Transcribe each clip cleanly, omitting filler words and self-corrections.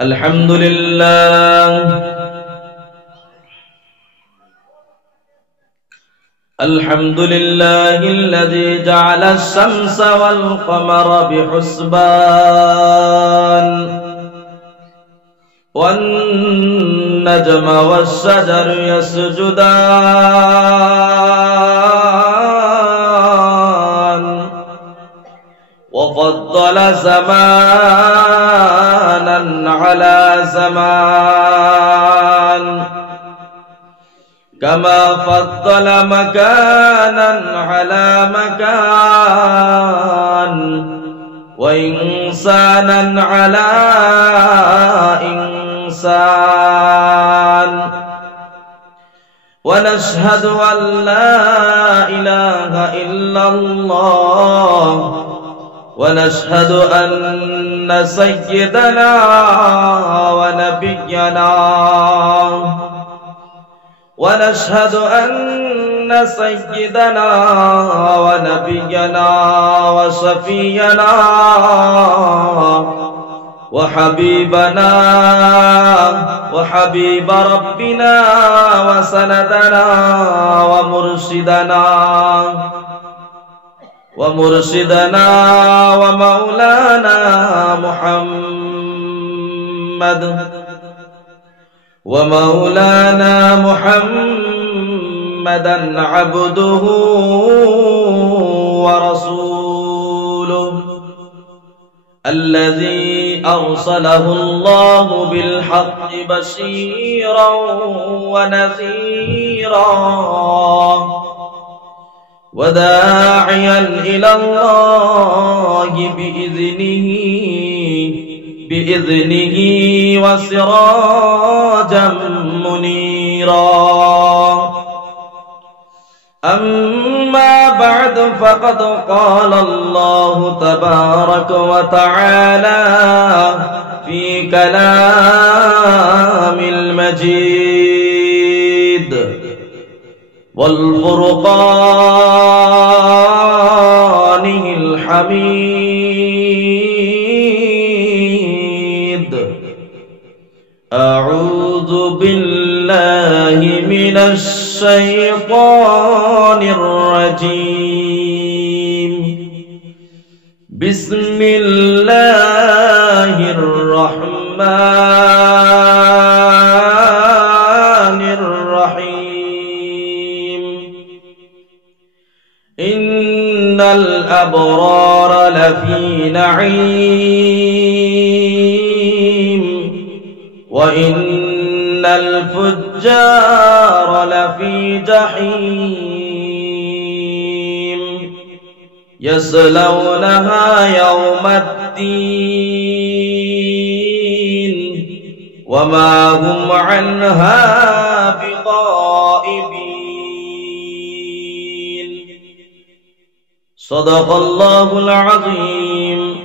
الحمد لله الحمد لله الذي جعل الشمس والقمر بحسبان والنجم والشجر يسجدان وفضل زمانا على زمان كما فضل مكانا على مكان وإنسانا على إنسان ونشهد أن لا إله إلا الله ونشهد أن سيدنا ونبينا ونشهد أن سيدنا ونبينا وشفينا وحبيبنا وحبيب ربنا وسندنا ومرشدنا ومولانا محمدا عبده ورسوله الذي أرسله الله بالحق بشيرا ونذيرا وداعيا إلى الله بإذنه وسراجا منيرا أما بعد فقد قال الله تبارك وتعالى في كلام المجيد والفرقان الحميد أعوذ بالله من الشيطان الرجيم بسم الله الرحمن الرحيم إن الأبرار لفي نعيم وإن الفجار لفي جحيم يصلونها يوم الدين وما هم عنها بغائبين صدق الله العظيم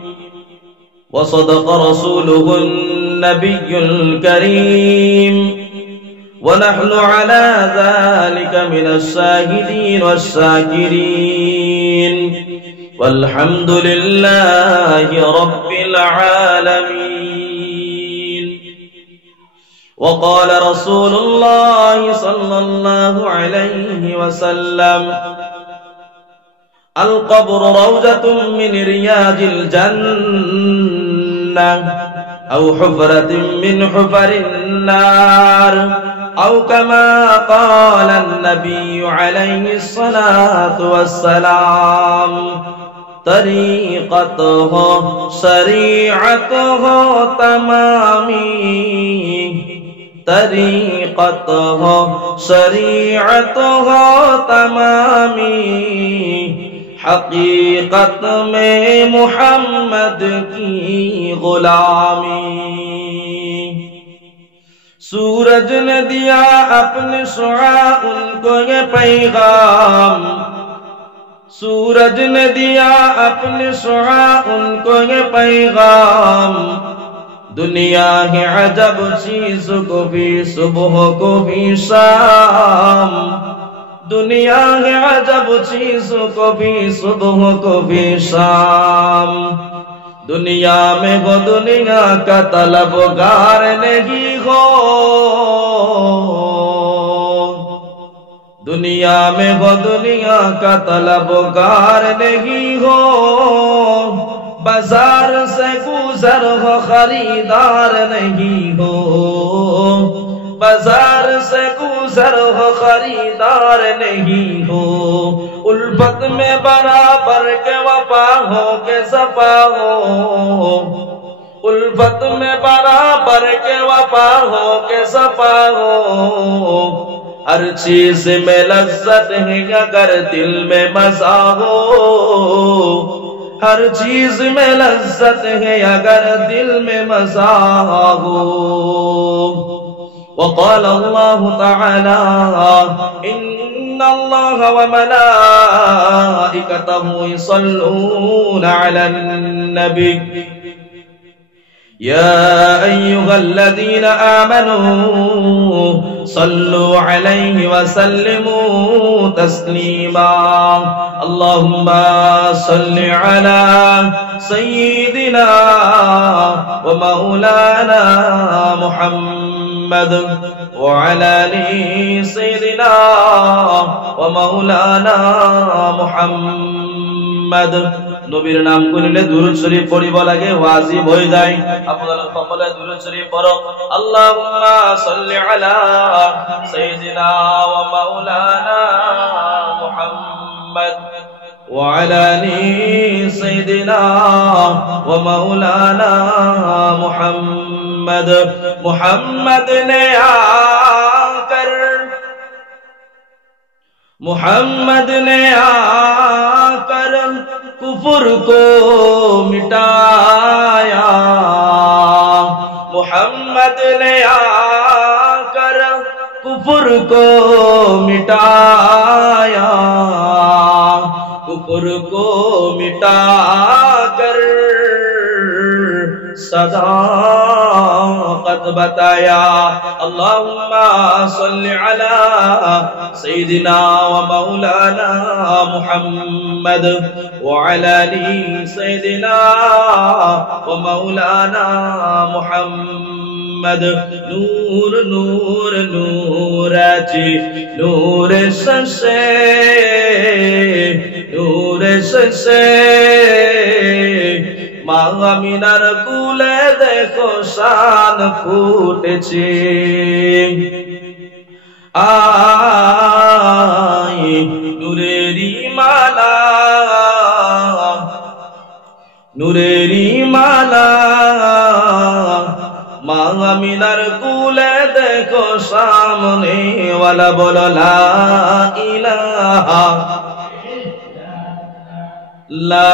وصدق رسوله النبي الكريم ونحن على ذلك من الشاهدين والشاكرين والحمد لله رب العالمين. وقال رسول الله صلى الله عليه وسلم القبر روضة من رياض الجنة أو حفرة من حفر النار أو كما قال النبي عليه الصلاة والسلام طريقته شريعته تمامی حقیقت میں محمد کی غلامی. سورج نے دیا اپنے شعاع ان کو یہ پیغام، سورج نے دیا اپنے شعاع ان کو یہ پیغام، دنیا ہے عجب چیز کو بھی صبح کو بھی شام، دنیا ہے عجب چیز کو بھی صبح کو بھی شام. दुनिया में वो दुनिया का तलबगार नहीं हो, दुनिया में वो दुनिया का तलबगार नहीं हो, बाजार से गुजर हो खरीदार नहीं हो, बाजार से गुजर हो खरीदार नहीं हो, उल्फत में बराबर के वफा हो के सफा हो, उल्फत में बराबर के वफा हो के सफा हो, हर चीज में लज्जत है अगर दिल में मजा हो, हर चीज में लज्जत है अगर दिल में मजा हो। वक़ाल अल्लाह तआला इन्ना अल्लाह व मलाइकतहु युसल्लूना अलन नबी या अय्युहल्लज़ीना आमनू सल्लू अलैहि व सल्लिमू तस्लीमा। अल्लाहुम्मा सल्लि अला सय्यिदिना व मौलाना मुहम्मद व अला आलि सय्यिदिना व मौलाना मुहम्मद। नबीर नाम করলে দুরূদ শরীফ পড়িব লাগে, ওয়াজিব হয়ে যায়। আপনারা সকলে দুরূদ শরীফ পড়ো। আল্লাহুম্মা সাল্লি আলা সাইয়্যিদিনা ওয়া মাওলানা মুহাম্মদ ওয়া আলা আলি সাইয়্যিদিনা ওয়া মাওলানা মুহাম্মদ। মুহাম্মদ ने आकर, मुहम्मद ने आकर कुफर को मिटाया, मुहम्मद ने आकर कुफर को मिटाया, कुफर को मिटाकर सदाकत बताया। अल्लाहुम्मा सल्लि अला सय्यिदिना व मौलाना मुहम्मद व अला आलि सय्यिदिना व मौलाना मुहम्मद। नूर नूर नूर जी नूर ससे, नूर ससे মা আমিনার কুলে দেখো শান ফুটেছে, আয় নূরেরি মালা, নূরেরি মালা মা আমিনার কুলে দেখো সামনে ওয়ালা বলো লা ইলাহা লা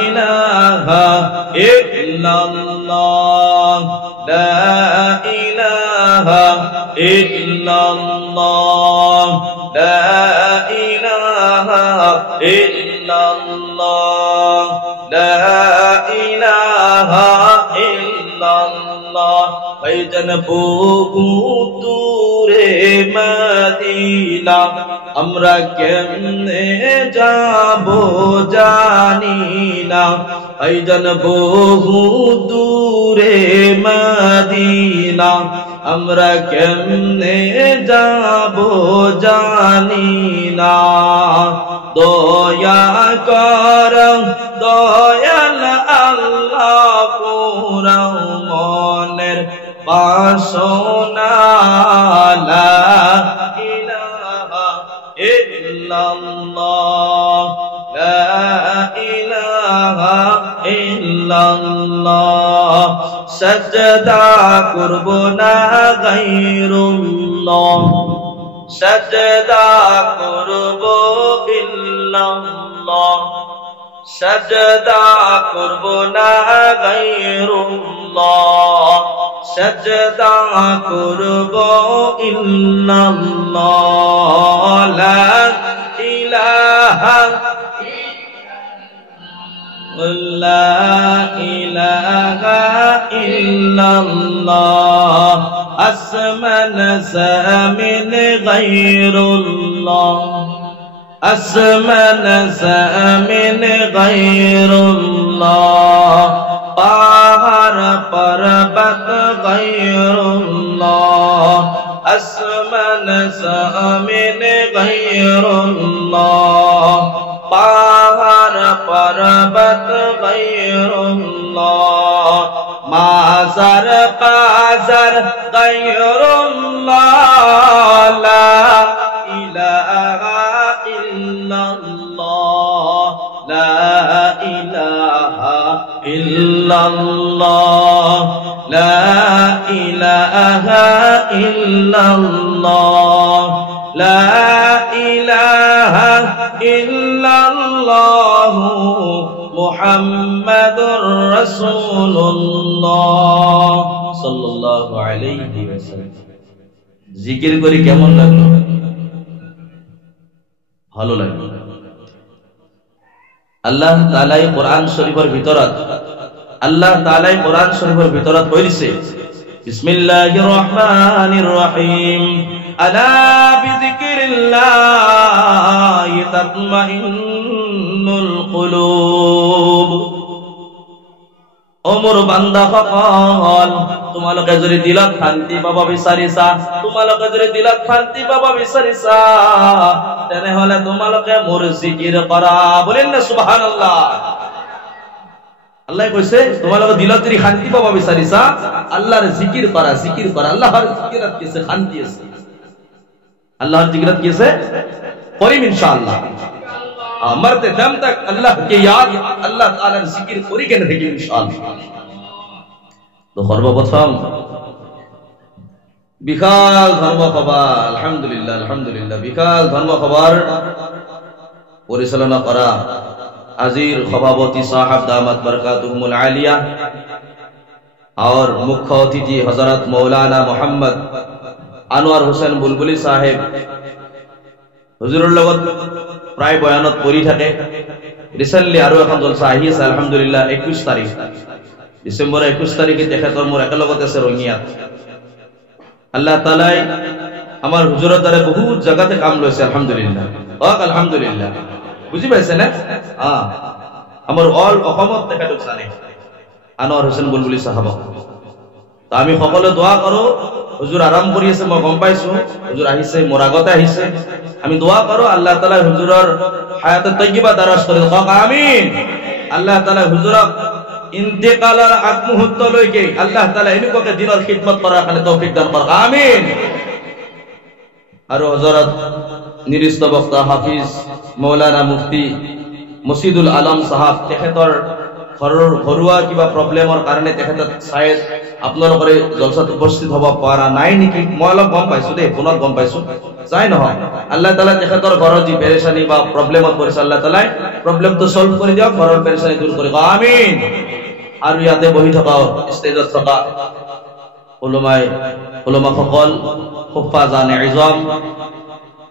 ইলাহা ইল্লাল্লাহ, লা ইলাহা ইল্লাল্লাহ, লা ইলাহা ইল্লাল্লাহ, লা ইলাহা ইল্লাল্লাহ। ভাইজান বহু দূরে মদিনা আমরা কেমনে যাবো জানি না, ভাইজান বহু দূরে মদিনা আমরা কেমনে যাবো জানি না। দয়া কর দয়াল আল্লাহ পুরাও মনের বাসনা, লা ইলাহা ইল্লাল্লাহ, লা ইলাহা ইল্লাল্লাহ। সাজদা করব না গায়রুল্লাহ, সাজদা করব ইল্লাল্লাহ, সাজদা করব না গায়রুল্লাহ, সাজদা করব ইল্লাল্লাহ, লা ইলাহা লা ইলাহা ইল্লাল্লাহ। আসমান সামিন গায়রুল্লাহ, আসমান জামিন গায়রুল্লাহ, পাহাড় পর্বত গায়রুল্লাহ, আসমান জামিন গায়রুল্লাহ, পাহাড় পর্বত গায়রুল্লাহ, মাজার কাজার গায়রুল্লাহ, লা ইলাহা ইল্লাল্লাহ, লা ইলাহা ইল্লাল্লাহ, লা ইলাহা ইল্লাল্লাহ, লা ইলাহা ইল্লাল্লাহ, মুহাম্মাদুর রাসূলুল্লাহ সাল্লাল্লাহু আলাইহি ওয়াসাল্লাম। জিকির করি কেমন লাগলো? ভালো লাগলো। আল্লাহ তাআলাই কোরআন শরীফের ভিতৰত কইছে বিসমিল্লাহিৰ ৰহমানিৰ ৰহিম, আলা বিযিক্ৰিল্লাহি তাতমাইন্নুল কুলুব। ওমৰ বান্দা সকল, তোমালোকে যদি দিলত শান্তি পাব বিচাৰিছা, তোমালোকে যদি দিলত শান্তি পাব বিচাৰিছা, তেনেহলে তোমালোকে মোৰ জিকিৰ কৰা। বলেন না সুবহানাল্লাহ। আল্লাহ কৈছে তোমালোকে দিলত যদি শান্তি পাব বিচাৰিছা, আল্লাহৰ জিকিৰ কৰা, জিকিৰ কৰা। আল্লাহৰ জিকিৰত কি আছে? শান্তি আছে। আল্লাহর जिक्र कैसे करीम इंशाअल्लाह, मरते दम तक अल्लाह के याद, अल्लाह ताआलार जिक्र करी केन থাকি इंशाअल्लाह। तो সর্বপ্রথম বিকাল ধর্ম খবর, আলহামদুলিল্লাহ আলহামদুলিল্লাহ, বিকাল ধর্ম খবর পরিচালনা করা আজির সভাপতি সাহেব দামাত বরকাতুহুমুল আলিয়া और मुख्य अतिथि हजरत मौलाना मोहम्मद আনোয়ার হোসেন বুলবুলি সাহেব হুজুৰৰ লগত প্ৰায় বয়ানত পৰি থাকে। ৰিসেন্টলি আৰু এখন জলসা আহি আছে আলহামদুলিল্লাহ 21 তাৰিখ ডিসেম্বৰ 21 তাৰিখে তেখেতৰ মোৰ একেলগতে আছে ৰঙিয়াত। আল্লাহ তাআলাই আমাৰ হুজুৰৰ দ্বাৰা বহুত জায়গাতে কাম লৈছে আলহামদুলিল্লাহ। আলহামদুলিল্লাহ বুজি পাইছে না? আমাৰ অল অসমত তেখেতক জানে আনোয়াৰ হোসেন বুলবুলি সাহাব। তো আমি সকলে দোয়া কৰো, হুজুৰ আৰাম কৰি আছে, মই গম পাইছো হুজুৰ আহিছে, মোৰ আগতে আহিছে। আমি দোয়া কৰো আল্লাহ তাআলা হুজুৰৰ হায়াতে তয়্যিবা দাৰাজ কৰি দিয়ক, আমিন। আল্লাহ তাআলা হুজুৰক ইন্তেকালৰ আগ মুহূৰ্তলৈকে আল্লাহ তাআলা এনেকুৱাকে দিনৰ খিদমত কৰাৰ কাৰণে তৌফিক দান কৰক, আমিন। আৰু হযৰত নিৰিষ্ট বক্তা হাফিজ মৌলানা মুফতি মসজিদুল আলম সাহাব, তেখেতৰ ঘৰুৱা কিবা প্ৰব্লেমৰ কাৰণে তেখেতক শায়দ আপোনালোকৰ জলসাত উপস্থিত হ'ব পৰা নাই নেকি, মই অলপ গম পাইছো দেই, ফোনত গম পাইছো। যাই নহয় আল্লাহ তাআলা তেখেতৰ ঘৰৰ যি পেৰেশানি বা প্ৰব্লেমত পৰিছে, আল্লাহ তাআলা প্ৰব্লেমটো সলভ কৰি দিয়ক, ঘৰৰ পেৰেশানি দূৰ কৰি দিয়ক, আমিন। আৰু ইয়াতে বহি থকা ষ্টেজত থকা উলামা সকল, হুফাজানে ইজম,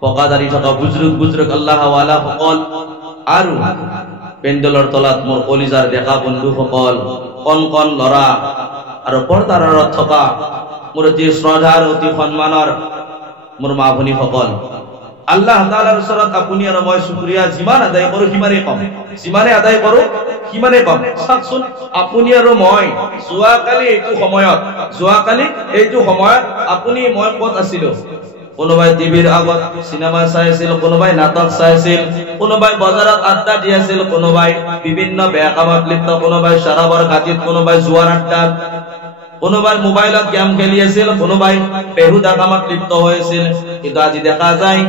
পকাদাৰী থকা বুজৰুক আল্লাহ ওয়ালা সকল, আৰু পেণ্ডেলৰ তলাত মোৰ কলিজাৰ ডেকা বন্ধুসকল, কণ কণ লৰা আৰু পৰ্দাৰ আঁৰত থকা মোৰ অতি শ্ৰদ্ধাৰ অতি সন্মানৰ মোৰ মা ভনীসকল, আল্লাহ তাআলাৰ ওচৰত আপুনি আৰু মই শুকৰিয়া যিমান আদায় কৰো সিমানেই কম, যিমানে আদায় কৰো সিমানেই কম। চাওকচোন আপুনি আৰু মই যোৱাকালি এইটো সময়ত আপুনি মই ক'ত আছিলো? কোনোবাই টিভিৰ আগত সিনেমা চাই আছিল, কোনোবাই নাটক চাই আছিল, কোনোবাই বজাৰত আড্ডা দি আছিল, কোনোবাই বিভিন্ন বেয়া কামত লিপ্ত, কোনোবাই শৰাবৰ ঘাটিত, কোনোবাই জুৱাৰ আড্ডাত, কোনোবাই মোবাইলত গেম খেলি আছিল, কোনোবাই বেহুদা কামত লিপ্ত হৈ আছিল। কিন্তু আজি দেখা যায়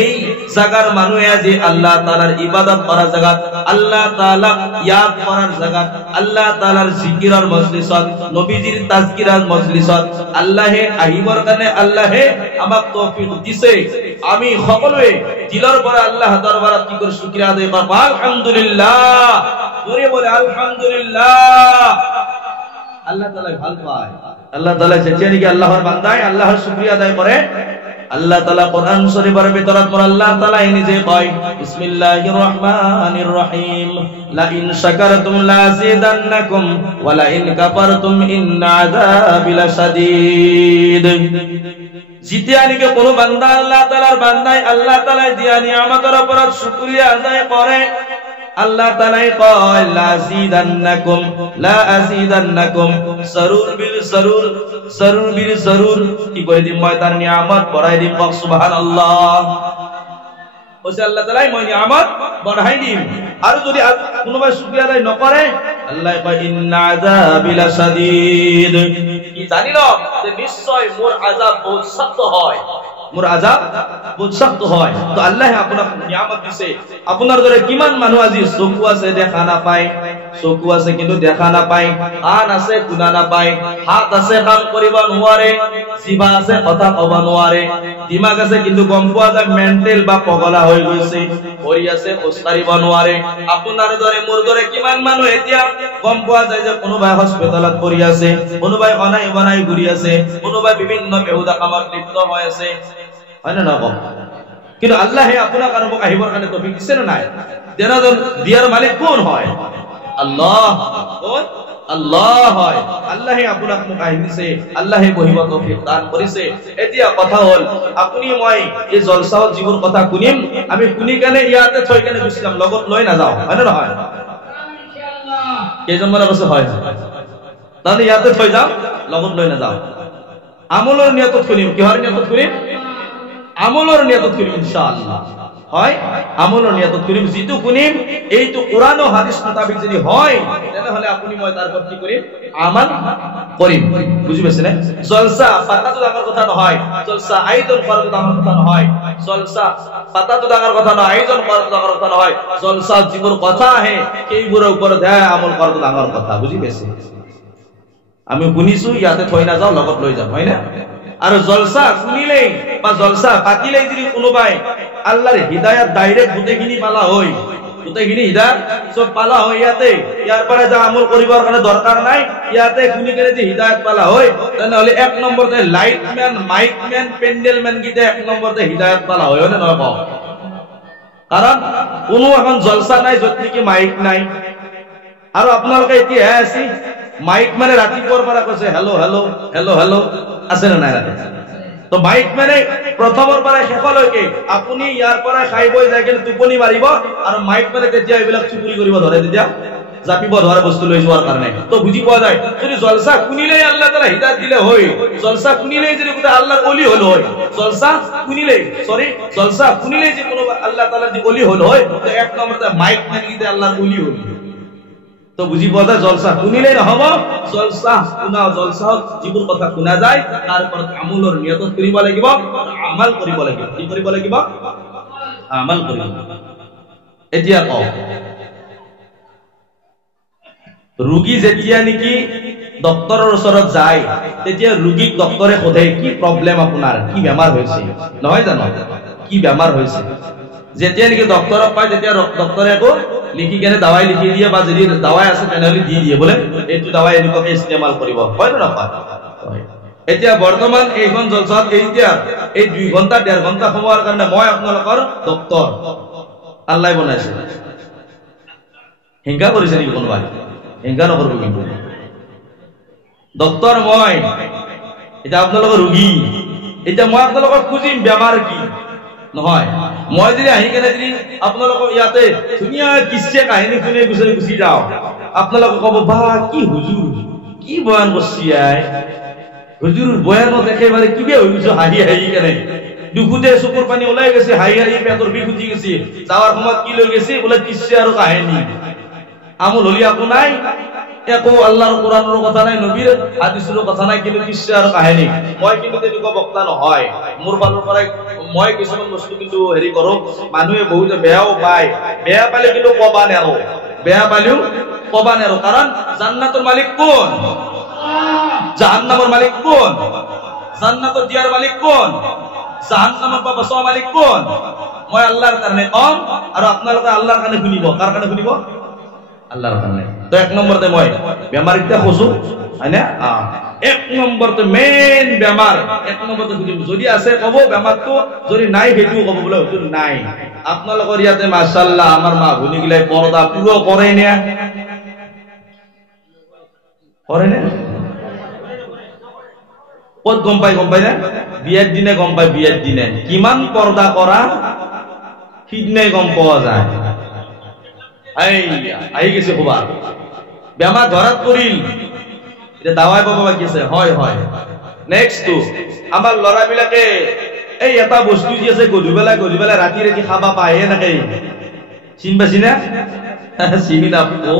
এই জাগাৰ মানুহে আজি আল্লাহ তাআলাৰ ইবাদত কৰাৰ জাগাত, আল্লাহ তাআলাক ইয়াদ কৰাৰ জাগাত, আল্লাহ তাআলাৰ জিকিৰৰ মজলিছত, নবীজিৰ তাজকিৰাৰ মজলিছত আল্লাহে আহিবৰ কাৰণে আল্লাহে আমাক তৌফিক দিছে। আমি সকলোৱে দিলৰ পৰা আল্লাহ দৰবাৰত কি কৰি শুকৰিয়া আদায় কৰব, আলহামদুলিল্লাহ, জোৰে বলে আলহামদুলিল্লাহ। আল্লাহ তাআলা ভাল পায়, আল্লাহ তাআলা যেতিয়া নেকি আল্লাহৰ বান্দাই আল্লাহৰ শুকৰিয়া আদায় কৰে আল্লাহ তাআলা কোরআন শরীফের ভিতরে আল্লাহ তাআলা নিজে কয় বিসমিল্লাহির রহমানির রহিম লা ইন শাকারতুম লাযিদান্নাকুম ওয়া লা ইন কাফারতুম ইন্না আযাবি লাশাদীদ। জিতিয়ানিকে কোন বান্দা আল্লাহ তাআলার বান্দায় আল্লাহ তাআলা দিয়া নিয়ামতের উপর শুকরিয়া আদায় করে, আল্লাহ তাআলাই কয় লাযিদান্নাকুম লা আযিদান্নাকুম সরুর বিল সরুর সরুর বিল সরুর, কি করে দিম মই তার নিয়ামত বড়াই দিম। সুবহানাল্লাহ। ওসে আল্লাহ তাআলাই মই নিয়ামত বড়াই দিম। আর যদি কোনোবাই শুকরিয়া আদায় নকরে আল্লাহ কয় ইন্না আযাবি লাশাদীদ, কি জানিল যে নিশ্চয় মোর আযাব বহুত শক্ত হয়, মোর আযাব বহুত শক্ত হয়। তো আল্লাহ আপনাকে নিয়ামত দিছে। আপনার দরে কিমান মানুহ আজি চকু আছে দেখা না পায়, চকু আছে কিন্তু দেখা না পায়, কাণ আছে শুনা না পায়, হাত আছে কাম কৰিব নোৱাৰে, জিভা আছে কথা ক'ব নোৱাৰে, দিমাগ আছে কিন্তু গম পোৱা যায় মেন্টেল বা পগলা হৈ গৈছে, ভৰি আছে খোজ কাঢ়িব নোৱাৰে। আপোনাৰ দৰে মোৰ দৰে কিমান মানুহ এতিয়া গম পোৱা যায় যে কোনোবাই হস্পিটালত পৰি আছে, কোনোবাই অনাই বনাই ঘূৰি আছে, কোনোবাই বিভিন্ন বেহুদা কামত লিপ্ত হৈ আছে, হয় না নকওঁ? কিন্তু আল্লাহে আপোনাক আৰু মোক আহিবৰ কাৰণে তৌফিক দিছে নে নাই? দেনাজন দিয়াৰ মালিক কোন হয়? আল্লাহ। কোন? আল্লাহ হয়। আল্লাহে আপোনাক মোক আহি দিছে, আল্লাহে বহিব তৌফিক দান কৰিছে। এতিয়া কথা হ'ল আপুনি মই এই জলসাত যিবোৰ কথা শুনিম, আমি শুনি কেনে ইয়াতে থৈ কেনে গুচি যাম, লগত লৈ নাযাওঁ, হয় নে নহয়? কেইজনমান আছে হয়, তাহলে ইয়াতে থৈ যাম, লগত লৈ নাযাওঁ। আমলৰ নিয়তত শুনিম। কিহৰ নিয়তত শুনিম? আমলৰ নিয়তত কৰিম ইনশাআল্লাহ। হয়, আমলৰ নিয়তত কৰিম। যেটো শুনিম এইটো কোৰআন ও হাদিস মোতাবেক যদি হয় তেনেহলে আপুনি মই তাৰ ওপৰত কি কৰিম? আমাল কৰিম। বুজি পাইছে নে? জলসা পাতাটো ডাঙৰ কথা নহয়, জলসা আয়োজন কৰাটো ডাঙৰ কথা নহয়, জলসা পাতাটো ডাঙৰ কথা নহয়, আয়োজন কৰাটো ডাঙৰ কথা নহয়, জলসা যিবোৰ কথা আহে সেইবোৰৰ ওপৰত আমল কৰাটো ডাঙৰ কথা। বুজি পাইছে? আমি শুনিছো ইয়াতে থৈ নাযাওঁ, লগত লৈ যাম, হয় না? আর জলসা শুনিলেই বা জলসা পাতিলেই যদি কোনোবাই আল্লাহর হিদায়াত ডাইরেক্ট গোটেইখিনি পালা হয়, গোটেইখিনি হিদায়াত সব পালা হয় ইয়াতে, ইয়ার পরে যা আমল করিবার কারণে দরকার নাই, ইয়াতে শুনি করে যে হিদায়াত পালা হয়, তাহলে এক নম্বরতে লাইটম্যান, মাইকম্যান, প্যান্ডেলম্যান গিতে এক নম্বরতে হিদায়াত পালা হয় না নয়? কারণ কোনো এখন জলসা নাই যত নাকি মাইক নাই। আর আপোনালোকে এতিয়া আছি মাইক মানে ৰাতিপুৱাৰ পৰা কৈছে হেল্ল হেল্ল হেল্ল হেল্ল, আছে না নাই? তো মাইক মানে প্ৰথমৰ পৰা শেষলৈকে আপুনি ইয়াৰ পৰা খাই বৈ যায় কিন্তু টোপনি মাৰিব, আৰু মাইক মানে তেতিয়া এইবিলাক চুপুৰি কৰিব ধৰে, তেতিয়া জাপিব ধৰে বস্তু লৈ যোৱাৰ কাৰণে। তো বুজি পোৱা যায় যদি জলসা শুনিলেই আল্লাহ তাআলা হিদায়াত দিলে হয়, জলসা শুনিলেই যদি কোনোবা আল্লাহৰ ওলি হল হয়, জলসা শুনিলেই জলসা শুনিলেই যে কোনোবা আল্লাহ তাআলাৰ যে ওলি হল হয়, তো এক নম্বৰতে মাইক মানে গিতে আল্লাহৰ ওলি হল। তো বুজি পোৱা যায় জলসা শুনিলেই নহব, জলসা শুনা, জলসা যিবোৰ কথা শুনা যায় তাৰ ওপৰত আমলৰ নিয়ত কৰিব লাগিব, আমাল কৰিব লাগিব। কি কৰিব লাগিব? আমাল কৰিব লাগিব। এতিয়া কও, ৰোগী যেতিয়া নেকি ডক্টৰৰ ওচৰত যায় তেতিয়া ৰোগীক ডক্টৰে সোধে কি প্ৰব্লেম আপোনাৰ, কি বেমাৰ হৈছে, নহয় জানো? কি বেমাৰ হৈছে? যেতিয়া নেকি ডক্টৰক পায় তেতিয়া ডক্টৰে আকৌ লিখি কেনে দাৱাই লিখি দিয়ে, বা যদি দাৱাই আছে তেনেহলে দি দিয়ে, বোলে এইটো দাৱাই এনেকুৱাকে ইস্তেমাল কৰিব, হয় না নহয়? এতিয়া বৰ্তমান এইখন জলসাত এতিয়া এই 2 ঘন্টা 1.5 ঘন্টা সময়ৰ কাৰণে মই আপোনালোকৰ ডক্টৰ আল্লাহ বনাইছে। হিংসা কৰিছে নেকি কোনোবাই? হিংসা নকৰিব কিন্তু। ডক্টৰ মই, এতিয়া আপোনালোকৰ ৰোগী, এতিয়া মই আপোনালোকক খুজিম বেমাৰ কি নহয়। মই যদি আহি কেনে যদি আপোনালোকক ইয়াতে ধুনীয়া কিছে কাহিনী শুনি গুচি যাওঁ, আপোনালোকে ক'ব বা কি হুজুৰ কি বয়ান কৰছি, হুজুৰ বয়ানত একেবাৰে কিবা হৈ গৈছে, হাঁহি হাঁহি কেনে দুখুতে চকুৰ পানী ওলাই গৈছে, হাঁহি হাঁহি পেটৰ বিষ উঠি গৈছে, যাৱাৰ সময়ত কি লৈ গৈছে বোলে কিছে আৰু কাহিনী। আমল হলি একো নাই, একো আল্লাহৰ কোৰআনৰ কথা নাই, নবীৰ হাদিসৰ কথা নাই, কিন্তু কিছে আৰু কাহিনী। মই কিন্তু তেনেকুৱা বক্তা নহয়, মোৰ ফালৰ পৰাই মই কিছুমান বস্তু কিন্তু হেৰি কৰো। মানুহে বহুতে বেয়াও পায়, বেয়া পালে কিন্তু কবা নেৰো, বেয়া পালেও কবা নেৰো। কাৰণ জান্নাতৰ মালিক কোন? জাহান্নামৰ মালিক কোন? জান্নাতৰ দিয়াৰ মালিক কোন? জাহান্নামৰ পৰা বচোৱা মালিক কোন? মই আল্লাহৰ কাৰণে কম, আৰু আপোনালোকে আল্লাহৰ কাৰণে শুনিব। কাৰ কাৰণে শুনিব? আল্লাহৰ কাৰণে। তো এক নম্বরতে মই বেমারিটা খোঁজো হয় না এক নম্বরতে মেইন বেমার এক নম্বরতে খুঁজিম যদি আছে কব বেমারটো যদি নাই সেইটোও কব বোলে সেইটো নাই আপোনালোকৰ ইয়াতে মাশাআল্লাহ আমাৰ মা ভনী গিলাই পৰ্দা পুৰো কৰে না করে না কত গম পাই না বিয়ের দিনে গম পাই বিয়ের দিনে কিমান পর্দা করা সিদিনে গম পাওয়া যায় আহি গেছে খবর বেমার ধরাত করিল এটা দাওয়াই পাব বাকি আছে হয় হয় নেক্সট টু আমার লড়াবিলাকে এই এটা বস্তু যে আছে গধুবেলা রাতি রাতি খাবা পায় নাকি চিন পাইছি না চিনি নাপো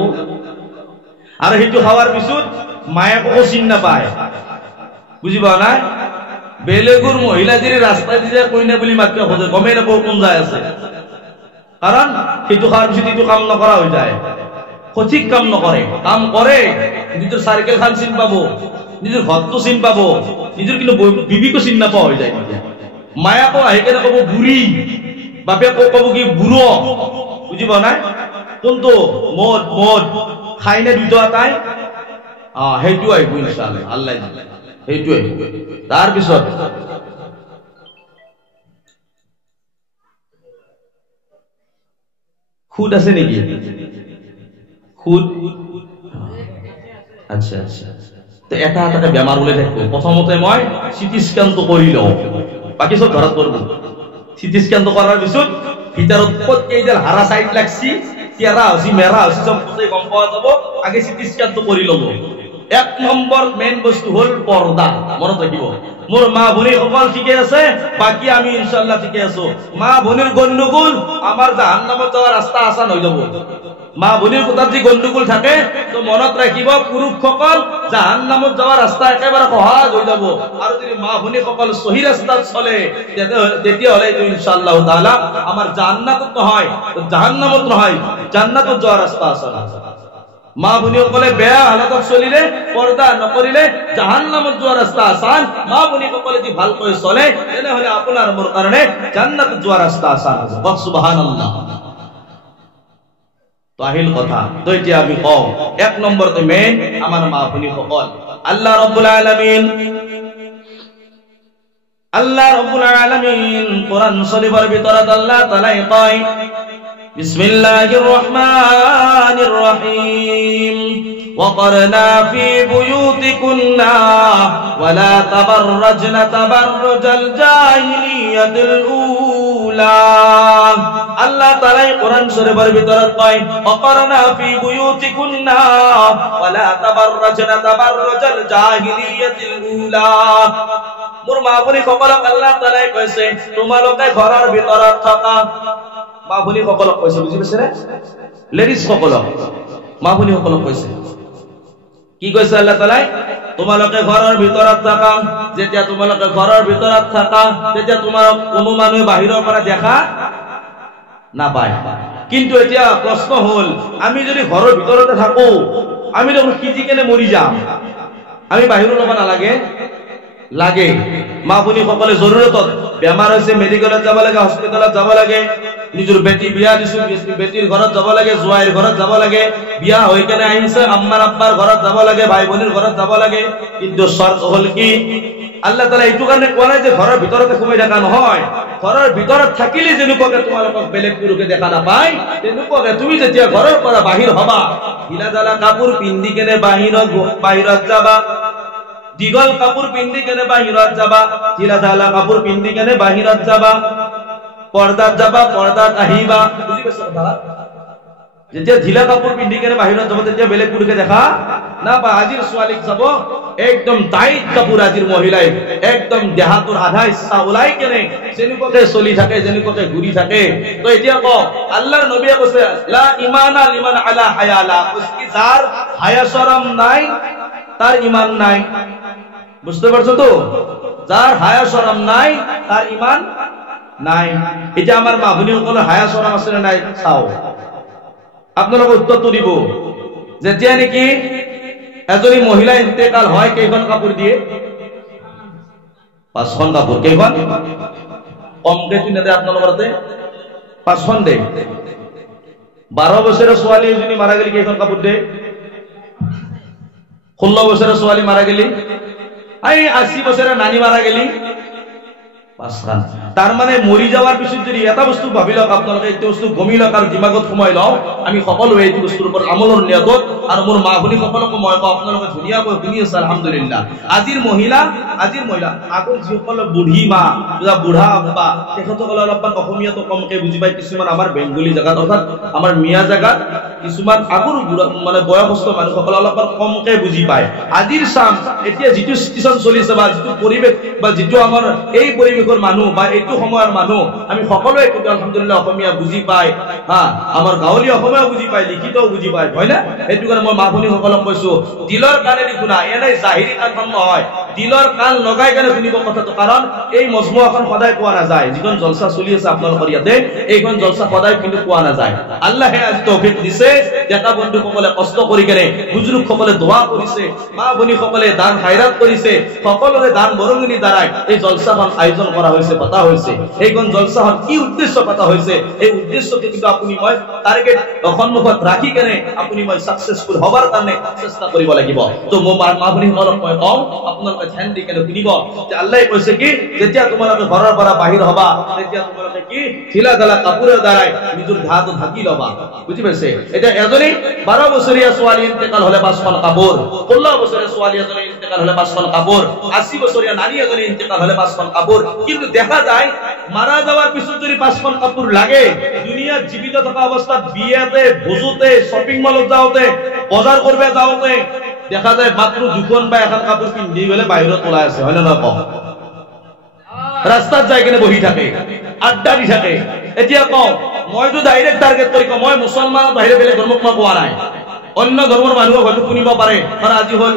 আর সেইটো খাওয়ার পিছত মায়াকো চিন নাপায় বুঝি পাও না বেলেগুর মহিলা যদি রাস্তা দিয়ে কইনা বলি মাত্র খোঁজে গমে নাপাও কোন যায় আছে কারণ সেইটো খাওয়ার পিছত এইটো কাম নকরা হয়ে যায় সঠিক কাম নকরে কাম করে নিজের সার্কেল খান চিন পাবো নিজের ঘরটো চিন পাবো নিজের কিন্তু বিবিকো চিন নাপা হয়ে যায় মায়াকো আহি কেনে কব বুড়ি বাপে কব কি বুড়ো বুঝি পাও না কোনটো মদ খাই না দুইটা তাই সেইটো আহিব ইনশাআল্লাহ আল্লাহ সেইটো আহিব তার পিছত খুদ আছে নেকি খুদ আচ্ছা আচ্ছা তো এটা এটা বেমার বলে থাকবো প্রথমতে মই সিটি স্ক্যান তো করি লও বাকি সব ধরাত করব সিটি স্ক্যান তো করার পিছত ভিতৰত কত কেইডাল হারা সাইড লাগছি কেরা হসি মেরা হসি সব গম পাওয়া যাব আগে সিটি স্ক্যান তো করি লব এক নম্বর মেইন বস্তু হল পর্দা মনত রাখিব মোর মা ভনী সকল ঠিকে আছে বাকি আমি ইনশাআল্লাহ ঠিকে আছো মা ভনীর গন্ডগোল আমার জাহান্নামত যাওয়ার রাস্তা আসান হয়ে যাব মা ভনীর কোথাও যদি গন্ডগোল থাকে তো মনত রাখিব পুরুষ সকল জাহান্নামত যাওয়ার রাস্তা একেবারে সহজ হয়ে যাব আর যদি মা ভনী সকল সহি রাস্তাত চলে তেতিয়া হলে ইনশাআল্লাহ তাআলা আমার জান্নাতত নহয় জাহান্নামত নহয় জান্নাতত যাওয়ার রাস্তা আসান মা ভনী সকলে বেয়া হালতত চলিলে পর্দা নকরিলে জাহান্নামত যোৱাৰ ৰাস্তা আসান মা ভনী সকলে যদি ভালকৈ চলে তেনেহলে আপোনাৰ মোৰ কাৰণে জান্নাতত যোৱাৰ ৰাস্তা আসান হ'ব সুবহানাল্লাহ তো আহিল কথা তো এতিয়া আমি কওঁ এক নম্বৰতে মেইন আমাৰ মা ভনী সকল আল্লাহ ৰাব্বুল আলামিন কোৰআন শৰীফেৰ ভিতৰত আল্লাহ তাআলা কয় بسم الله الرحمن الرحيم وقرنا في بيوتكنا ولا تبرجن تبرج الجاهلية الأولى الله تعالى قرآن শরীফের ভিতৰত কয় وقرنا في بيوتكنا ولا تبرجن تبرج الجاهلية الأولى মোৰ মা ভনী সকলক আল্লাহ তাআলা কৈছে তোমালোকে ঘৰৰ ভিতৰত থকা মা ভনী সকলক কৈছে বুজি পাইছে নে লেডিজ সকলক মা ভনী সকলক কৈছে কি কৈছে আল্লাহ তাআলা তোমালোকে ঘৰৰ ভিতৰত থাকা যেতিয়া তোমালোকে ঘৰৰ ভিতৰত থাকা তেতিয়া তোমাক কোনো মানুহে বাহিৰৰ পৰা দেখা নাপায় কিন্তু এতিয়া প্ৰশ্ন হল আমি যদি ঘৰৰ ভিতৰতে থাকো আমি দেখোন কিজি কেনে মৰি যাম আমি বাহিৰ ওলাব নালাগে লাগে মা ভনী সকলে জৰুৰতত বেমাৰ হৈছে মেডিকেলত যাব লাগে হস্পিটালত যাব লাগে নিজৰ বেটি বিয়া দিছো বেটিৰ ঘৰত যাব লাগে জোৱাইৰ ঘৰত যাব লাগে বিয়া হৈ কেনে আহিছে আম্মাৰ আব্বাৰ ঘৰত যাব লাগে ভাই ভনীৰ ঘৰত যাব লাগে কিন্তু শৰ্ত হল কি আল্লাহ তাআলা এইটো কাৰণে কোৱা নাই যে ঘৰৰ ভিতৰতে সোমাই থাকা নহয় ঘৰৰ ভিতৰত থাকিলে যেনেকুৱাকে তোমালোকক বেলেগ পুৰুষে দেখা নাপায় তেনেকুৱাকে তুমি যেতিয়া ঘৰৰ পৰা বাহিৰ হবা ঢিলা ঢালা কাপোৰ পিন্ধি কেনে বাহিৰত যাবা দীঘল কাপোৰ পিন্ধি কেনে বাহিৰত যাবা ঢিলা ঢালা কাপোৰ পিন্ধি কেনে বাহিৰত যাবা পৰ্দাত যাবা পৰ্দাত আহিবা বুজি পাইছা কথা যেতিয়া ঢিলা কাপোৰ পিন্ধি কেনে বাহিৰত যাব তেতিয়া বেলেগ পুৰুষে দেখা না বা আজিৰ ছোৱালীক যাব একদম টাইট কাপোৰ আজিৰ মহিলাই একদম দেহাটোৰ আধা ইচ্ছা ওলাই কেনে যেনেকুৱাকে চলি থাকে যেনেকুৱাকে ঘূৰি থাকে তো এতিয়া কওক আল্লাহৰ নবীয়ে কৈছে লা ইমানা লিমান আলা হায়ালা উসকি যাৰ হায়া শরম নাই তার ঈমান নাই বুঝতে পারছো তো যার হায়া শরম নাই তার ঈমান নাই এটা আমার মা ভনী সকলৰ হায়া শৰম আছে না নাই চাও আপোনালোকে উত্তৰটো দিব যেতিয়া নেকি এজনী মহিলা ইন্তেকাল হয় কেইখন কাপোৰ দিয়ে পাঁচখন কাপোৰ কেইখন কমকে তিনতে আপোনালোকৰতে পাঁচখন দে 12 বছৰৰ ছোৱালী এজনী মাৰা গলি কেইখন কাপোৰ দে 16 বছৰেৰ ছোৱালী মারা গেলি, 80 বছরের নানি মারা গেলি, 5 খান। তার মানে মরি যাওয়ার পিছত যদি এটা বস্তু ভাবি লওক, আপোনালোকে এইটো বস্তু গমি লওক আৰু দিমাগত সোমাই লওক, আমি সকলোৱে এইটো বস্তুৰ ওপৰত আমলৰ নিয়তত, আৰু মোৰ মা ভনী সকলকো মই কওঁ আপোনালোকে ধুনীয়াকৈ শুনি আছে আলহামদুলিল্লাহ। আজিৰ মহিলা আগৰ যিসকল বুঢ়ী মা, বুঢ়া আব্বা, তেখেতসকলে অলপমান অসমীয়াটো কমকে বুজি পায়, কিছুমান আমাৰ বেংগলী জেগাত অৰ্থাৎ আমাৰ মিয়া জেগাত কিছুমান আগৰ মানে বয়সস্থ মানুহসকলে অলপমান কমকে বুজি পায়। আজিৰ চাম এতিয়া যিটো চিটুৱেশ্যন চলিছে বা যিটো পৰিৱেশ বা যিটো আমাৰ এই পৰিৱেশৰ মানুহ বা এইটো সময়ৰ মানুহ, আমি সকলোৱে কিন্তু আলহামদুলিল্লাহ অসমীয়া বুজি পায়, আমাৰ গাঁৱলীয়া অসমীয়া বুজি পায়, লিখিতও বুজি পায়, হয় না? সেইটো কাৰণে মই মা ভনীসকলক কৈছো, দিলৰ কাণেদি শুনা, এনেই জাহিৰী কাণখন নহয়, দিলৰ কাণ লগাই কেনে শুনিব কথাটো। কাৰণ এই মজমুৱাখন সদায় পোৱা নাযায়, যিখন জলসা চলি আছে আপোনালোকৰ ইয়াতে, এইখন জলসা সদায় কিন্তু পোৱা নাযায়। আল্লাহে আজি তৌফিক দিছে, ডেকা বন্ধুসকলে কষ্ট কৰি কেনে, বুজুৰ্গসকলে দোৱা কৰিছে, মা ভনীসকলে দান খাইৰাত কৰিছে, সকলোৰে দান বৰঙণি দ্বাৰাই এই জলসাখন আয়োজন কৰা হৈছে, পতা হৈছে। এইখন জলসাখন কি উদ্দেশ্য পতা হৈছে, এই উদ্দেশ্যটো কিন্তু আপুনি মই টাৰ্গেট সন্মুখত ৰাখি কেনে আপুনি মই সাকসেসফুল হবাৰ কাৰণে চেষ্টা কৰিব লাগিব। তো মই মা ভনীসকলক মই কওঁ, আপোনালোকে ধ্যান দি কেনে শুনিব যে আল্লাহে কৈছে কি, যেতিয়া তোমালোকে ঘৰৰ পৰা বাহিৰ হবা, তেতিয়া তোমালোকে কি ঢিলা ঢালা কাপোৰৰ দ্বাৰাই নিজৰ দেহটো ঢাকি লবা, বুজি পাইছে? এতিয়া এজনী 12 বছৰীয়া ছোৱালী ইন্তেকাল হলে 5খন কাপোৰ, 16 বছৰীয়া ছোৱালী এজনী ইন্তেকাল হলে 5খন কাপোৰ, 80 বছৰীয়া নাৰী এজনী ইন্তেকাল হলে 5খন কাপোৰ। কিন্তু দেখা যায় মাৰা যাওয়াৰ পিছত যদি 5খন কাপোৰ লাগে, দুনিয়াত জীবিত থকা অৱস্থাত বিয়াতে, ভোজোতে, শপিং মলত যাওঁতে, বজাৰ কৰিব যাওঁতে দেখা যায় মাত্ৰ 2খন বা 1খন কাপোৰ পিন্ধি গলে বাহিৰত ওলাই আছে, হয় না নহয়? ৰাস্তাত যাই কিনে বহি থাকে, আড্ডা দি থাকে। এতিয়া কওঁ, মইতো ডাইৰেক্ট টাৰ্গেট কৰি কওঁ, মই মুছলমানৰ বাহিৰে বেলেগ ধৰ্মক মই কোৱা নাই, অন্য ধৰ্মৰ মানুহক হয়তো শুনিব পাৰে, কাৰণ আজি হল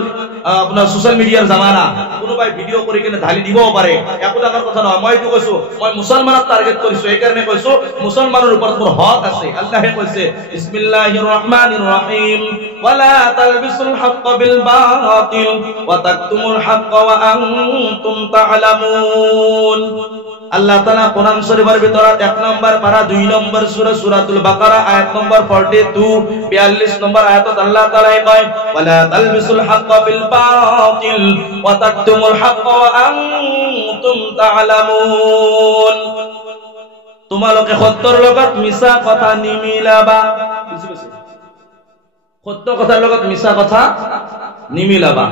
আপোনাৰ সোশ্যাল মিডিয়াৰ জামানা, কোনোবাই ভিডিঅ' কৰি কিনে ঢালি দিবও পাৰে, একো ডাঙৰ কথা নহয়। মই এইটো কৈছো, মই মুছলমানক টাৰ্গেট কৰিছো, এইকাৰণে কৈছো মুছলমানৰ ওপৰত মোৰ হক আছে। আল্লাহে কৈছে বিসমিল্লাহিৰ ৰহমানিৰ ৰহিম, ওয়ালা তালবিসুল হক বিল বাতিল ওয়া তাকতুমুল হক ওয়া আনতুম তা'লামুন। আল্লাহ তাআলা কোরআন শরীফের ভিতরে 1 নম্বর পারা 2 নম্বর সূরা সূরাতুল বাকারা আয়াত নম্বর 42 42 নম্বর আয়াতত আল্লাহ তাআলা কয়, ওয়ালা তালবিসুল হক বিল বাতিল ওয়া তাকতুমুল হক ওয়া আনতুম তা'লামুন। তোমালোকে সত্যৰ লগত মিছা কথা নিমিলাবা, বুজি পাইছে? সত্য কথাৰ লগত মিছা কথা নিমিলাবা।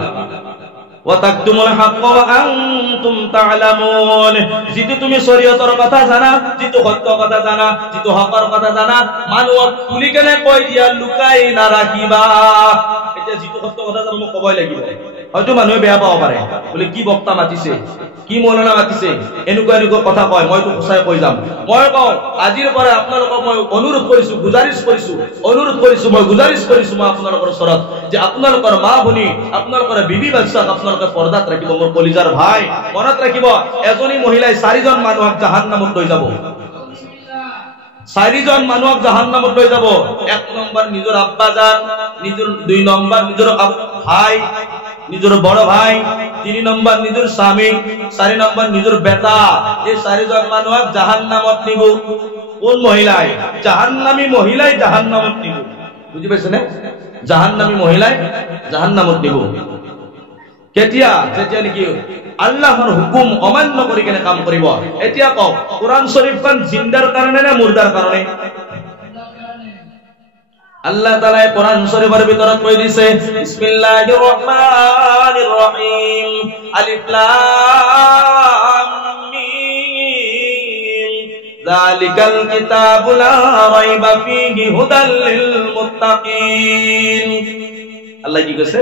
ওয়াতাকতুমুল হক ওয়া আনতুম তা'লামুন। যিটো তুমি শৰীয়তৰ কথা জানা, যিটো সত্য কথা জানা, যিটো হকৰ কথা জানা, মানুহক খুলি কেনে কৈ দিয়া, লুকাই নাৰাখিবা। এতিয়া যিটো সত্য কথা জানো মোক কবই লাগিব, হয়তো মানুহে বেয়া পাব পাৰে, বলে কি বক্তা মাতিছে, কি মৌলানা মাতিছে, এনেকুৱা এনেকুৱা কথা কয়, মইতো সঁচাই কৈ যাম। মই কওঁ আজিৰ পৰা আপোনালোকক মই অনুৰোধ কৰিছো, গুজাৰিশ কৰিছো, মই গুজাৰিশ কৰিছো মই আপোনালোকৰ ওচৰত, যে আপোনালোকৰ মা ভনী, আপোনালোকৰ বিবি বাচ্চাক আপোনালোকে পৰ্দাত ৰাখিব। মোৰ কলিজাৰ ভাই, মনত ৰাখিব, এজনী মহিলাই 4জন মানুহক জাহান্নামত লৈ যাব, 4জন মানুহক জাহান্নামত লৈ যাব। 1 নম্বৰ নিজৰ আব্বা জান, 2 নম্বৰ নিজৰ ভাই, নিজের বড় ভাই, 3 নম্বর নিজের স্বামী, 4 নম্বর নিজের বেটা। এই 4জন মানুষ জাহান্নামত নিব। কোন মহিলাই? জাহান্নামী মহিলাই জাহান্নামত নিব, বুঝি পাইছে না? জাহান্নামী মহিলাই জাহান্নামত নিব। কেতিয়া? যেতিয়া নেকি আল্লাহর হুকুম অমান্য কৰি কেনে কাম কৰিব। এতিয়া কও, কোরআন শরীফখন জিন্দার কারণে না মুর্দার কারণে? আল্লাহ তাআলা কোরআন শরীফের ভিতরে কই দিছে, বিসমিল্লাহির রহমানির রহিম, আলিফ লাম মিম, যালিকাল কিতাবু লা রাইবা ফীহি হুদাল লিল মুত্তাকিন। আল্লাহ কি কইছে?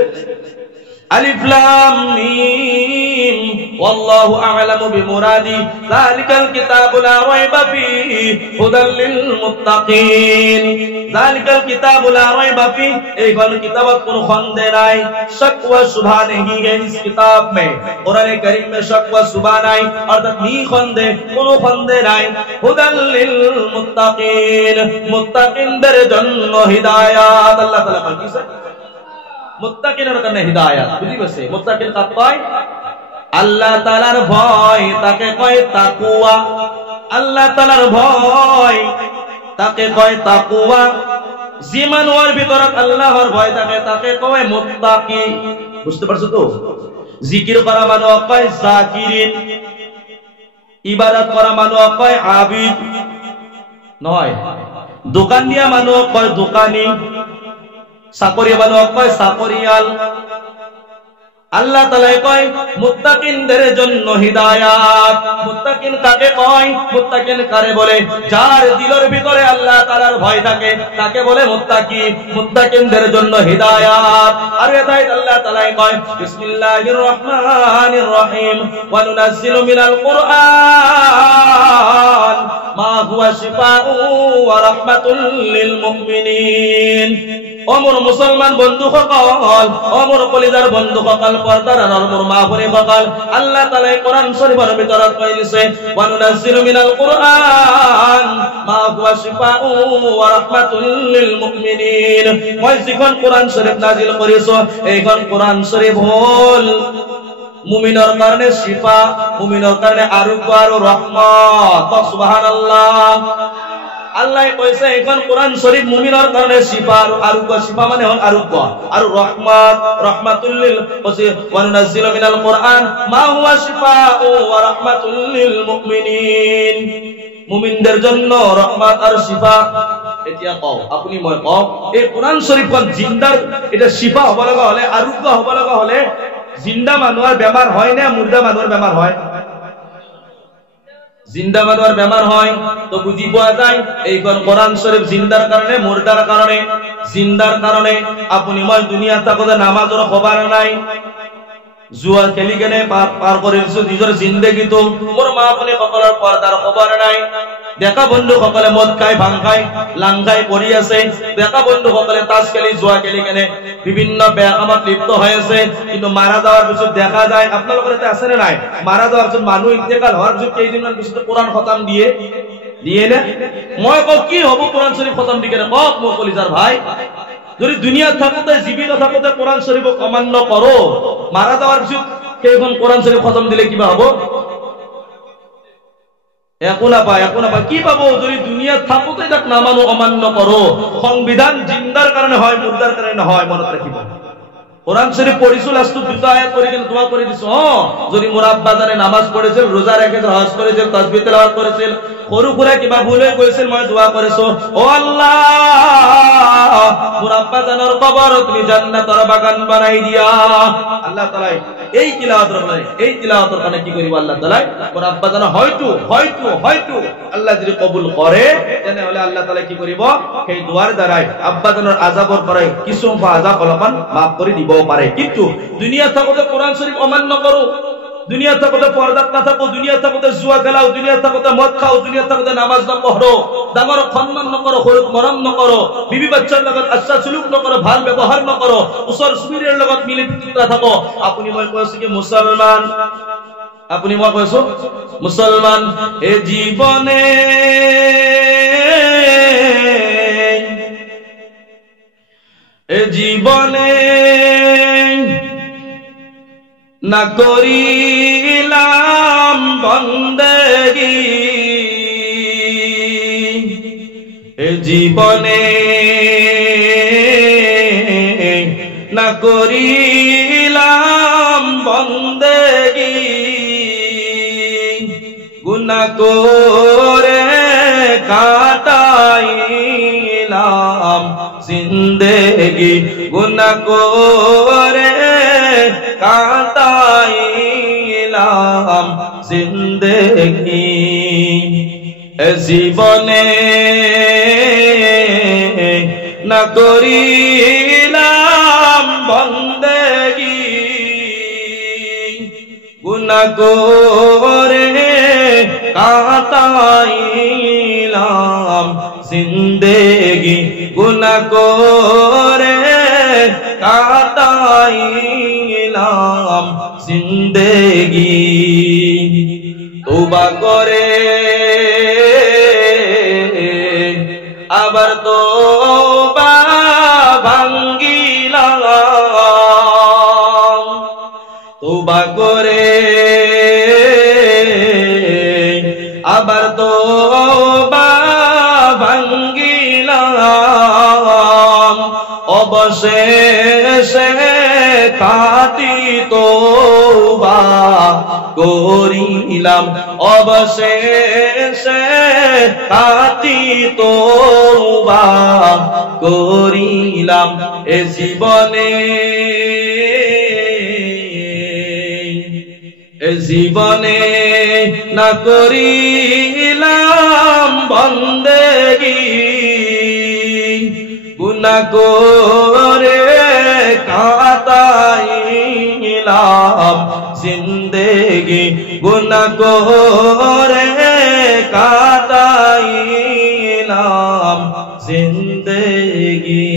আলিফ লাম মিম, ওয়াল্লাহু আ'লামু বিমুরাদি, যালিকাল কিতাবু লা রাইবা ফীহি হুদাল লিল মুত্তাকিন। যালিকাল কিতাবু লা রাইবা ফীহি, এই কিতাবত কোনো সন্দেহ নাই, शक व शुबा नहीं है इस किताब में। कुरान करीम में शक व शुबा नहीं, अर्थात নিঃসন্দেহ, কোনো সন্দেহ নাই। হুদাল লিল মুত্তাকিন, মুত্তাকিনদের জন্য হিদায়াত। আল্লাহ তাআলা বলেছে মুত্তাকিনের জন্য হিদায়াত, বুঝি পাইছে? মুত্তাকিন কাকে কয়? আল্লাহ তাআলার ভয়, তাকে কয় তাকওয়া। আল্লাহ তাআলার ভয় তাকে কয় তাকওয়া। যে মানুষের ভিতৰত আল্লাহর ভয় থাকে তাকে কয় মুত্তাকি। বুঝতে পারছো তো? জিকির করা মানে কয় জাকিরিন, ইবাদত করা মানে কয় আবিদ নয়। দোকান দিয়া মানে কয় দোকানি, চাকরি মানে কয় চাকরিয়াল। আল্লাহ তাআলা কয় মুত্তাকিনদের জন্য হিদায়াত। মুত্তাকিন কাকে কয়? মুত্তাকিন কারে বলে? যার দিলের ভিতরে আল্লাহ তাআলার ভয় থাকে তাকে বলে মুত্তাকি। মুত্তাকিনদের জন্য হিদায়াত। আর এটাই আল্লাহ তাআলা কয় বিসমিল্লাহির রহমানির রহিম ওয়া নুনাজ্জিলু মিনাল কুরআন মা হুয়া শিফাউ ওয়া রাহমাতুল লিল মুমিনিন। অমর মুসলমান বন্ধু সকল, অমর কলিজার বন্ধু সকল, পর্দার নরমর মা ভরে সকল, আল্লাহ তাআলা কোরআন শরীফের ভিতরে কই দিছে ওয়া নুনাজ্জিলু মিনাল কুরআন মা হুয়া শিফাউ ওয়া রাহমাতুল লিল মুমিনিন। মই যখন কোরআন শরীফ নাজিল করিছো এইখন কোরআন শরীফ হল মুমিনের কারণে শিফা, মুমিনের কারণে আরোগ্য আর রহমত। সুবহানাল্লাহ। আল্লাহ কইছে এখন কোরআন শরীফ মুমিনের কারণে শিফা আর আরোগ্য। শিফা মানে হল আরোগ্য আর রহমত, রাহমাতুল লিল ওয়া নুনাজ্জিলু মিনাল কুরআন মা হুয়া শিফাউ ওয়া রাহমাতুল লিল মুমিনিন। মুমিনদের জন্য রহমত আর শিফা। এতিয়া কও আপনি মই কও এই কোরআন শরীফখন জিন্দার এটা শিফা হব লাগা হলে, আরোগ্য হব লাগা হলে জিন্দা মানুহৰ বেমাৰ হয় না মুৰ্দা মানুহৰ বেমাৰ হয়? জিন্দা মানুহৰ বেমাৰ হয়। তো বুঝি পোৱা যায় এইখন কোৰআন শৰীফ জিন্দাৰ কাৰণে, মুৰ্দাৰ কাৰণে। জিন্দাৰ কাৰণে আপনি মই দুনিয়া থাকোতে নামাজৰ খবৰ নাই, জুয়া খেলি কেনে পাৰ কৰে দিছো নিজৰ জিন্দেগীটো। মোৰ মা আপুনি সকলৰ পৰ্দাৰ খবৰ নাই। দেখা বন্ধু সকলে মদ খাই, ভাং খাই, লাং খাই পৰি আছে। দেখা বন্ধু সকলে তাস খেলি, জুয়া খেলি কেনে বিভিন্ন বেয়া কামত লিপ্ত হৈ আছে। কিন্তু মারা যাওয়ার পিছত দেখা যায়, আপোনালোকৰ এটা আছে নে নাই, মাৰা যাওয়াৰ পিছত মানুহ ইন্তেকাল হোৱাৰ পিছত কেইদিনমান পিছত কোরআন খতম দিয়ে না? মই কওঁ কি হব কোরআন শরীফ খতম দি কেনে? কওক মোৰ কলিজাৰ ভাই, যদি দুনিয়াত থাকোতে জীবিত থাকোতে কোরআন শরীফক অমান্য করো, মারা যাওয়ার পিছত সেইখন কোরআন শরীফ খতম দিলে কিবা হব? একো নাপায়, একো নাপায়। কি পাবো যদি দুনিয়াত থাকোতে তাক নামানো, অমান্য করো? সংবিধান জিন্দার কারণে হয়, মুর্দার কারণে হয়, মনত রাখিব। কোরআন শরীফ পড়িছো, লাস্টত দুটা আয়াত পড়ি কেনে দোয়া করে দিছো। যদি মোর আব্বা জানে নামাজ পড়েছিল, রোজা রেখেছিল, হজ করেছিল, তাসবিহ তেলাওয়াত করেছিল, সৰু সুৰা কিবা ভুল হৈ গৈছিল, মই দোয়া কৰিছো, ও আল্লাহ মোৰ আব্বা জানৰ কবৰ তুমি জান্নাতৰ বাগান বানাই দিয়া। আল্লাহ তাআলা এই তিলাওয়াতের মানে, এই তিলাওয়াতের কারণে কি করিব আল্লাহ তাআলা মোর আব্বা জান হয়তো আল্লাহ যদি কবুল করে তেনে হলে আল্লাহ তাআলা কি করিব সেই দোয়ার দ্বারাই আব্বা জানের আযাবর পরে কিছু আযাব অলপমান মাফ করে দিব পারে। কিন্তু দুনিয়া থাকোতে কোরআন শরীফ অমান্য করো, দুনিয়া থাকোতে পর্দাত না থাকো, দুনিয়া থাকোতে জুয়া খেলাও, দুনিয়া থাকোতে মদ খাও, দুনিয়া থাকোতে নামাজ না পড়ো, ডাঙর সম্মান নকরো, সৰুক মৰম নকৰো, বিবি বাচ্চাৰ লগত আচ্ছা সুলুক নকৰো, ভাল ব্যৱহাৰ নকৰো, ওচৰ চুবুৰীয়াৰ লগত মিলি পিটিত থাকো। আপুনি মই কৈছো কি মুছলমান, আপুনি মই কৈছো মুছলমান এ জীবনে না করিলাম বন্দেগী, এ জীবনে না করিলাম বন্দেগী, গুনাহ করে কাটাইলাম জিন্দেগি, গুনাহ করে কাটাইলাম জিন্দেগি, জীবনে না করিলাম বন্দেগি, গুনাহ করে কাটাইলাম জিন্দেগি, গুনাহ করে কাটাইলাম জিন্দেগি, তওবা করে আবার তওবা ভাঙ্গিলাম, তওবা করে আবার তওবা ভাঙ্গিলাম, অবশেষে কাটাইলাম করিলাম অবশেষে খাঁটি তওবা করিলাম এ জীবনে না করিলাম বন্দেগি গুনাহ করে কাটাইলাম জিন্দেগি গুনাহ করে কাটাইলাম জিন্দেগি